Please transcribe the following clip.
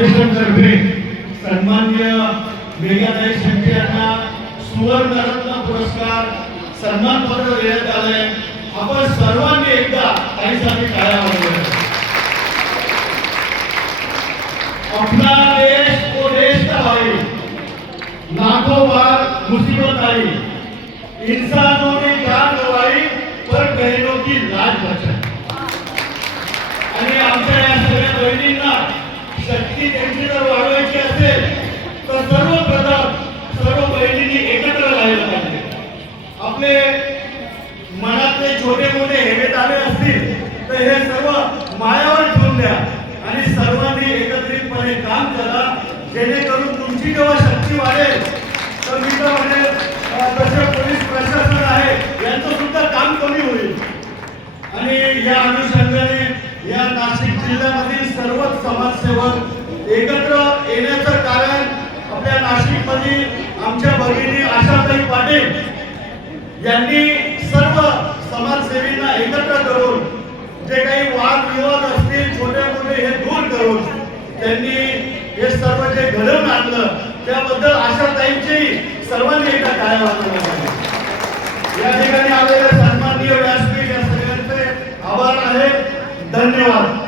Foundation तर्फे सन्माननीय मेघाताई शेट्टी यांना सुवर्ण रत्न पुरस्कार सन्मान पत्र देण्यात आले। आपण सर्वांनी एकदा ताईसाठी टाळ्या वाजवा। अपना देश वो देश का भाई, लाखों बार मुसीबत आई, इंसानों ने जान गंवाई पर बहनों की लाज बचाई। आणि आमच्या या सगळ्या बहिणींना शक्ती त्यांची जर वाढवायची असेल तर सर्वप्रथम सर्व बहिणींनी एकत्र राहायला पाहिजे। आपले मनातले छोटे मोठे हेवे दावे असतील तर हे सर्व मायावर ठेवून द्या आणि सर्वांनी एकत्रितपणे काम करा, जेणेकरून तुमची जेव्हा शक्ती वाढेल तर मी तर म्हणेल तसे पोलीस प्रशासन आहे यांचं सुद्धा काम कमी होईल। आणि या अनुषंगाने या नाशिक जिल्ह्यामधील सर्वच समाजसेवक एकत्र येण्याचं कारण आपल्या नाशिकमधील आमच्या भगिनी आशाताई पाटील यांनी सर्व समाजसेवींना एकत्र करून जे काही वाद विवाद असतील छोटे मोठे हे दूर करून त्यांनी हे सर्व जे घडवून आणलं त्याबद्दल आशाताईंची सर्वांनी एकदा टाळ्या वाजवल्या पाहिजे। या ठिकाणी आलेले सन्माननीय व्यासपीठ या सगळ्यांचे आभार आहे। धन्यवाद।